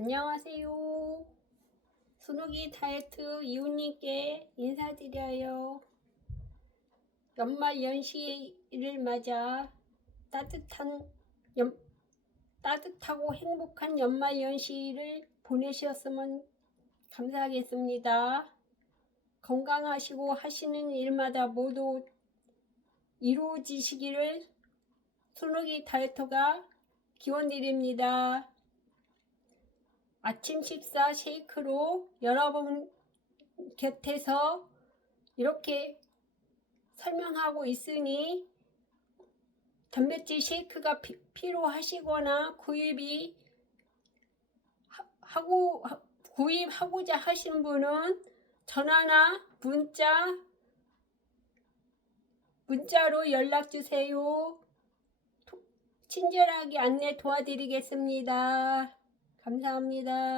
안녕하세요. 순욱이 다이어트 이웃님께 인사드려요. 연말 연시를 맞아 따뜻한 연, 따뜻하고 행복한 연말 연시를 보내셨으면 감사하겠습니다. 건강하시고 하시는 일마다 모두 이루어지시기를 순욱이 다이어트가 기원드립니다. 아침 식사 쉐이크로 여러분 곁에서 이렇게 설명하고 있으니 단백질 쉐이크가 피- 필요하시거나 구입이 하- 하고 하- 구입하고자 하시는 분은 전화나 문자 문자로 연락 주세요. 친절하게 안내 도와드리겠습니다. 감사합니다.